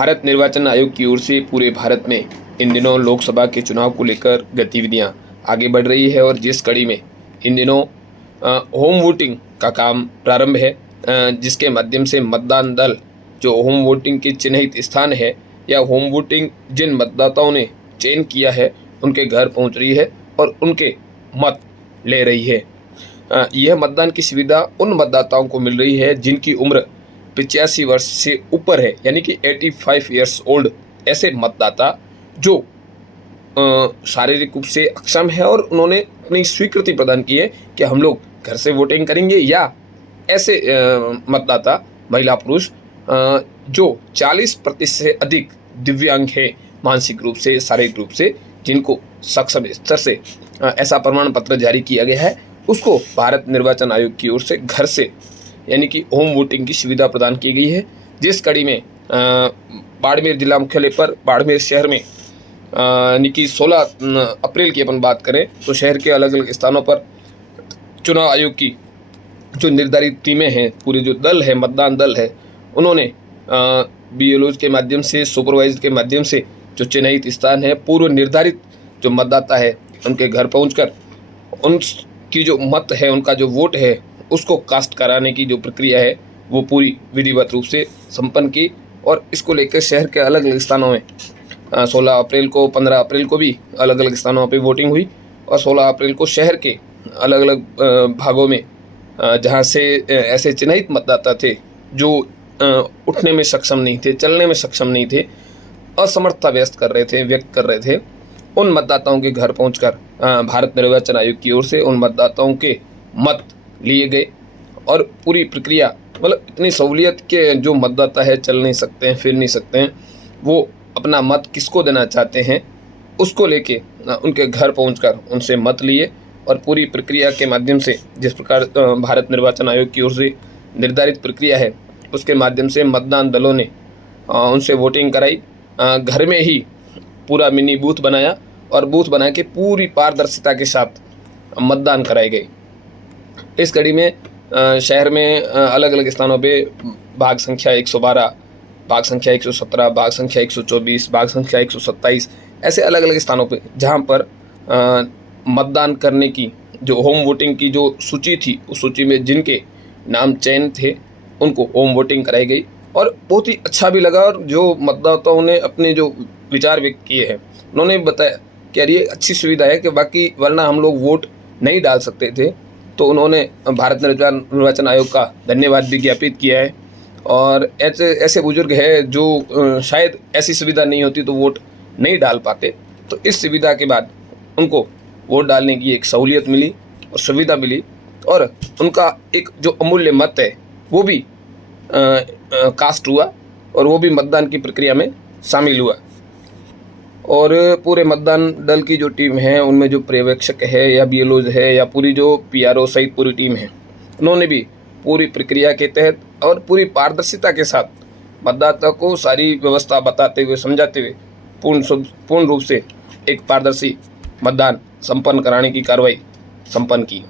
भारत निर्वाचन आयोग की ओर से पूरे भारत में इन दिनों लोकसभा के चुनाव को लेकर गतिविधियां आगे बढ़ रही है और जिस कड़ी में इन दिनों होम वोटिंग का काम प्रारंभ है, जिसके माध्यम से मतदान दल जो होम वोटिंग के चिन्हित स्थान है या होम वोटिंग जिन मतदाताओं ने चयन किया है उनके घर पहुंच रही है और उनके मत ले रही है। यह मतदान की सुविधा उन मतदाताओं को मिल रही है जिनकी उम्र 85 वर्ष से ऊपर है, यानी कि 85 ईयर्स ओल्ड ऐसे मतदाता जो शारीरिक रूप से अक्षम है और उन्होंसे अपनी स्वीकृति प्रदान की है कि हम लोग घर से वोटिंग करेंगे, या ऐसे मतदाता महिला पुरुष जो 40% से अधिक दिव्यांग है मानसिक रूप से शारीरिक रूप से, जिनको सक्षम स्तर से ऐसा प्रमाण पत्र जारी किया गया है, उसको भारत निर्वाचन आयोग की ओर से घर से यानी कि होम वोटिंग की सुविधा प्रदान की गई है। जिस कड़ी में बाड़मेर जिला मुख्यालय पर बाड़मेर शहर में यानी कि 16 अप्रैल की अपन बात करें तो शहर के अलग अलग स्थानों पर चुनाव आयोग की जो निर्धारित टीमें हैं, पूरे जो दल है, मतदान दल है, उन्होंने BLOs के माध्यम से, सुपरवाइजर के माध्यम से जो चिन्हित स्थान है, पूर्व निर्धारित जो मतदाता है, उनके घर पहुंचकर उनकी जो मत है, उनका जो वोट है, उसको कास्ट कराने की जो प्रक्रिया है वो पूरी विधिवत रूप से संपन्न की। और इसको लेकर शहर के अलग अलग स्थानों में 16 अप्रैल को, 15 अप्रैल को भी अलग अलग स्थानों पर वोटिंग हुई और 16 अप्रैल को शहर के अलग अलग भागों में जहां से ऐसे चिन्हित मतदाता थे जो उठने में सक्षम नहीं थे, चलने में सक्षम नहीं थे, असमर्थता व्यक्त कर रहे थे, उन मतदाताओं के घर पहुंचकर भारत निर्वाचन आयोग की ओर से उन मतदाताओं के मत लिए गए और पूरी प्रक्रिया, मतलब इतनी सहूलियत के जो मतदाता है चल नहीं सकते हैं, फिर नहीं सकते हैं, वो अपना मत किसको देना चाहते हैं उसको लेके उनके घर पहुंचकर उनसे मत लिए और पूरी प्रक्रिया के माध्यम से, जिस प्रकार भारत निर्वाचन आयोग की ओर से निर्धारित प्रक्रिया है उसके माध्यम से मतदान दलों ने उनसे वोटिंग कराई। घर में ही पूरा मिनी बूथ बनाया और बूथ बना के पूरी पारदर्शिता के साथ मतदान कराए गए। इस कड़ी में शहर में अलग अलग स्थानों पे भाग संख्या 112, भाग संख्या 117, भाग संख्या 124, भाग संख्या 127 ऐसे अलग अलग स्थानों पे जहां पर मतदान करने की जो होम वोटिंग की जो सूची थी, उस सूची में जिनके नाम चयन थे उनको होम वोटिंग कराई गई और बहुत ही अच्छा भी लगा। और जो मतदाताओं ने अपने जो विचार व्यक्त किए हैं, उन्होंने बताया कि यार ये अच्छी सुविधा है कि बाकी वरना हम लोग वोट नहीं डाल सकते थे, तो उन्होंने भारत निर्वाचन आयोग का धन्यवाद भी ज्ञापित किया है। और ऐसे बुजुर्ग है जो शायद ऐसी सुविधा नहीं होती तो वोट नहीं डाल पाते, तो इस सुविधा के बाद उनको वोट डालने की एक सहूलियत मिली और सुविधा मिली और उनका एक जो अमूल्य मत है वो भी कास्ट हुआ और वो भी मतदान की प्रक्रिया में शामिल हुआ। और पूरे मतदान दल की जो टीम है उनमें जो पर्यवेक्षक है या BLOs है या पूरी जो PRO सहित पूरी टीम है, उन्होंने भी पूरी प्रक्रिया के तहत और पूरी पारदर्शिता के साथ मतदाता को सारी व्यवस्था बताते हुए, समझाते हुए पूर्ण रूप से एक पारदर्शी मतदान संपन्न कराने की कार्रवाई संपन्न की।